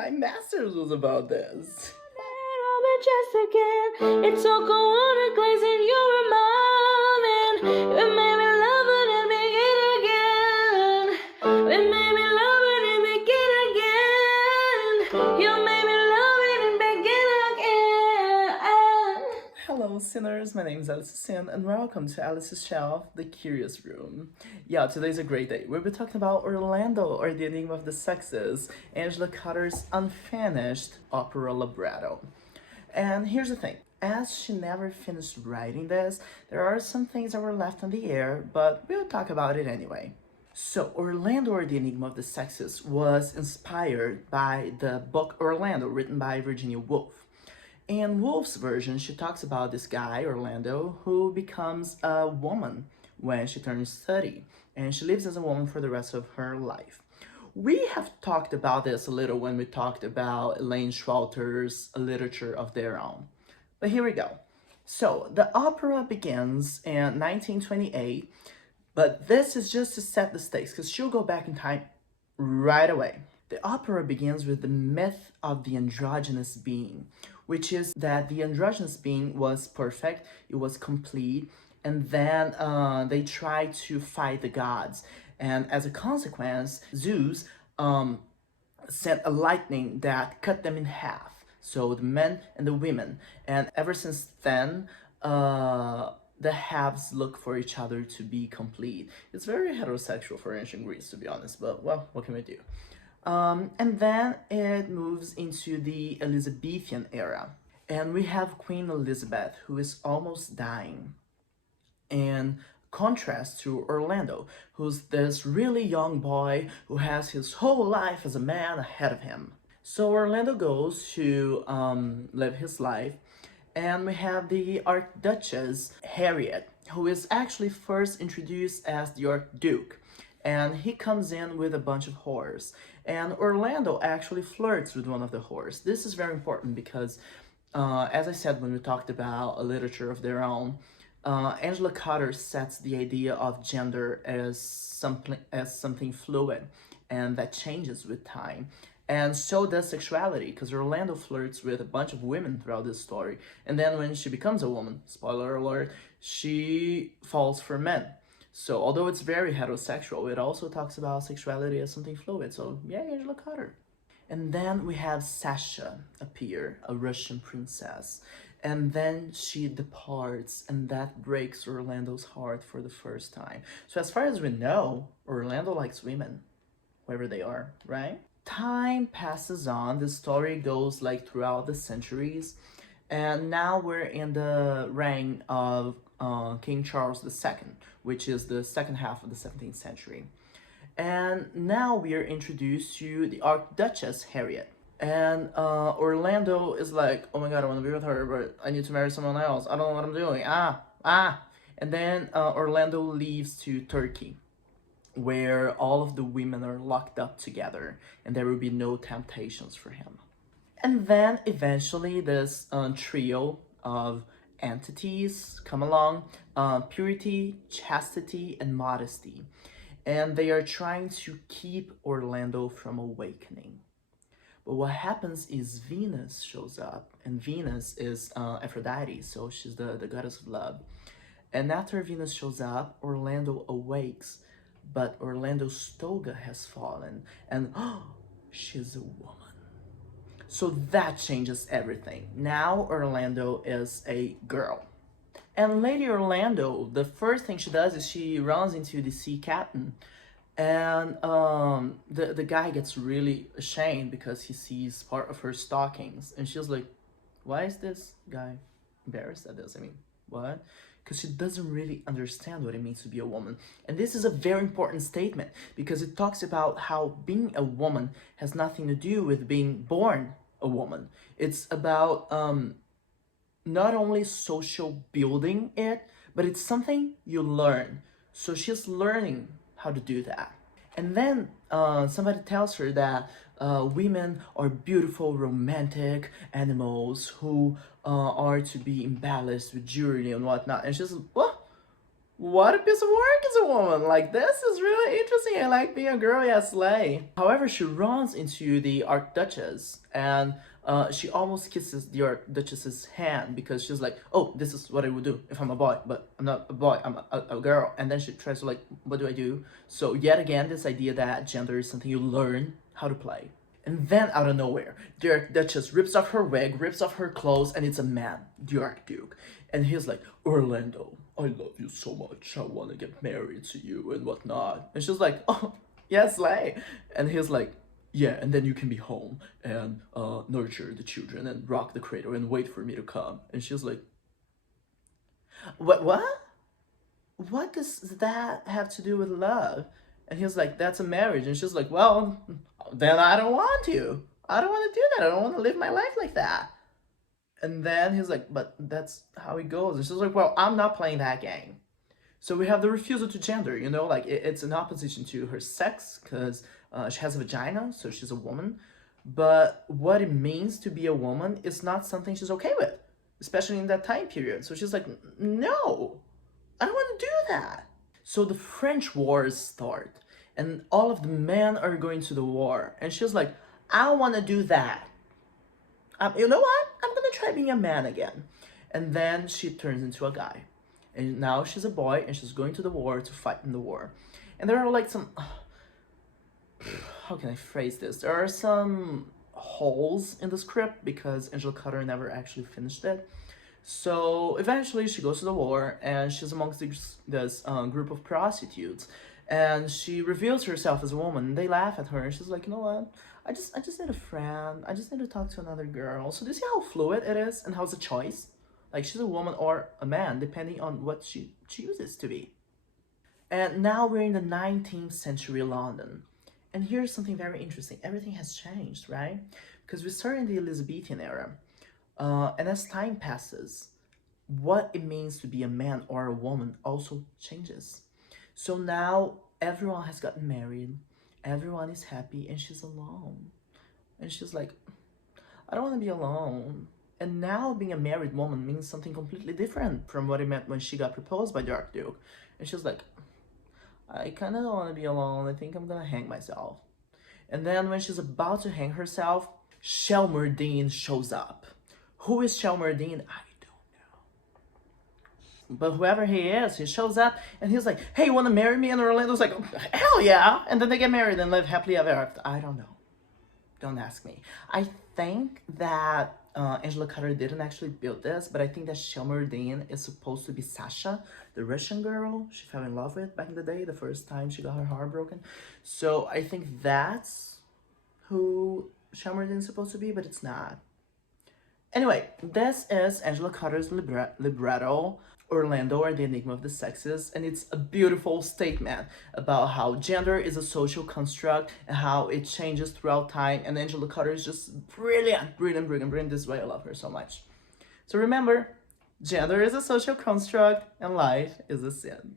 My master's was about this. Just again, it's so cold and glazing you were mine, and it made me love it and begin again. It made me love it and begin again. You made me love it and begin again. Hello, sinners. My name is Alice Sin, and welcome to Alice's Shelf, the Curious Room. Yeah, today's a great day. We'll be talking about Orlando, or the Enigma of the Sexes, Angela Carter's unfinished opera libretto. And here's the thing, as she never finished writing this, there are some things that were left in the air, but we'll talk about it anyway. So, Orlando or the Enigma of the Sexes was inspired by the book Orlando, written by Virginia Woolf. In Woolf's version, she talks about this guy, Orlando, who becomes a woman when she turns 30, and she lives as a woman for the rest of her life. We have talked about this a little when we talked about Elaine Schwalter's Literature of Their Own. But here we go. So, the opera begins in 1928, but this is just to set the stakes, because she'll go back in time right away. The opera begins with the myth of the androgynous being, which is that the androgynous being was perfect, it was complete, and then they tried to fight the gods. And as a consequence, Zeus sent a lightning that cut them in half. So the men and the women. And ever since then, the halves look for each other to be complete. It's very heterosexual for ancient Greece, to be honest, but well, what can we do? And then it moves into the Elizabethan era. And we have Queen Elizabeth, who is almost dying. And contrast to Orlando, who's this really young boy who has his whole life as a man ahead of him. So Orlando goes to live his life, and we have the Archduchess Harriet, who is actually first introduced as the Archduke, and he comes in with a bunch of whores, and Orlando actually flirts with one of the whores. This is very important because, as I said when we talked about A Literature of Their Own, Angela Carter sets the idea of gender as something fluid and that changes with time. And so does sexuality, because Orlando flirts with a bunch of women throughout this story. And then when she becomes a woman, spoiler alert, she falls for men. So although it's very heterosexual, it also talks about sexuality as something fluid. So yeah, Angela Carter. And then we have Sasha appear, a Russian princess. And then she departs, and that breaks Orlando's heart for the first time. So as far as we know, Orlando likes women, wherever they are, right? Time passes on, the story goes like throughout the centuries, and now we're in the reign of King Charles II, which is the second half of the 17th century. And now we are introduced to the Archduchess Harriet. And Orlando is like, oh my god, I want to be with her, but I need to marry someone else. I don't know what I'm doing. And then Orlando leaves to Turkey, where all of the women are locked up together, and there will be no temptations for him. And then eventually this trio of entities come along, purity, chastity, and modesty. And they are trying to keep Orlando from awakening. But what happens is Venus shows up, and Venus is Aphrodite, so she's the goddess of love. And after Venus shows up, Orlando awakes, but Orlando's toga has fallen, and she's a woman. So that changes everything. Now Orlando is a girl. And Lady Orlando, the first thing she does is she runs into the sea captain. And the guy gets really ashamed because he sees part of her stockings. And she's like, why is this guy embarrassed at this? I mean, what? Because she doesn't really understand what it means to be a woman. And this is a very important statement because it talks about how being a woman has nothing to do with being born a woman. It's about not only social building it, but it's something you learn. So she's learning how to do that. And then somebody tells her that women are beautiful, romantic animals who are to be embellished with jewelry and whatnot. And she's like, what? what a piece of work is a woman. Like, this is really interesting. I like being a girl, yeah, slay. However, she runs into the Archduchess and she almost kisses the Archduchess's hand because she's like, oh, this is what I would do if I'm a boy, but I'm not a boy, I'm a girl. And then she tries to like, what do I do? So yet again, this idea that gender is something you learn how to play. And then out of nowhere, the Archduchess rips off her wig, rips off her clothes, and it's a man, the Archduke. And he's like, Orlando, I love you so much. I want to get married to you and whatnot. And she's like, oh, yes, slay. And he's like, yeah, and then you can be home and nurture the children and rock the cradle and wait for me to come. And she's like, what? What does that have to do with love? And he's like, that's a marriage. And she's like, well, then I don't want to. I don't want to do that. I don't want to live my life like that. And then he's like, but that's how it goes. And she's like, well, I'm not playing that game. So we have the refusal to gender, you know, like it's in opposition to her sex because she has a vagina, so she's a woman. But what it means to be a woman is not something she's okay with, especially in that time period. So she's like, no, I don't want to do that. So the French wars start and all of the men are going to the war. And she's like, I don't want to do that. You know what? I'm gonna try being a man again. And then she turns into a guy. And now she's a boy and she's going to the war to fight in the war. And there are like some, how can I phrase this? There are some holes in the script because Angela Cutter never actually finished it. So eventually she goes to the war and she's amongst this group of prostitutes. And she reveals herself as a woman. And they laugh at her and she's like, you know what? I just need a friend. I just need to talk to another girl. So do you see how fluid it is and how it's a choice? Like she's a woman or a man, depending on what she chooses to be. And now we're in the 19th century London. And here's something very interesting. Everything has changed, right? Because we start in the Elizabethan era. And as time passes, what it means to be a man or a woman also changes. So now everyone has gotten married. Everyone is happy and she's alone. And she's like, I don't want to be alone. And now being a married woman means something completely different from what it meant when she got proposed by the Archduke. And she's like, I kind of don't want to be alone. I think I'm going to hang myself. And then when she's about to hang herself, Shelmerdine shows up. Who is Shelmerdine? I don't know. But whoever he is, he shows up and he's like, hey, you want to marry me? And Orlando's like, hell yeah. And then they get married and live happily ever after. I don't know. Don't ask me. I think that Angela Cutter didn't actually build this, but I think that Shelmerdine is supposed to be Sasha, the Russian girl she fell in love with back in the day, the first time she got her heart broken. So I think that's who Shelmerdine is supposed to be, but it's not. Anyway, this is Angela Cutter's libretto, Orlando or the Enigma of the Sexes, and it's a beautiful statement about how gender is a social construct and how it changes throughout time, and Angela Cutter is just brilliant. This is why I love her so much. So remember, gender is a social construct and life is a sin.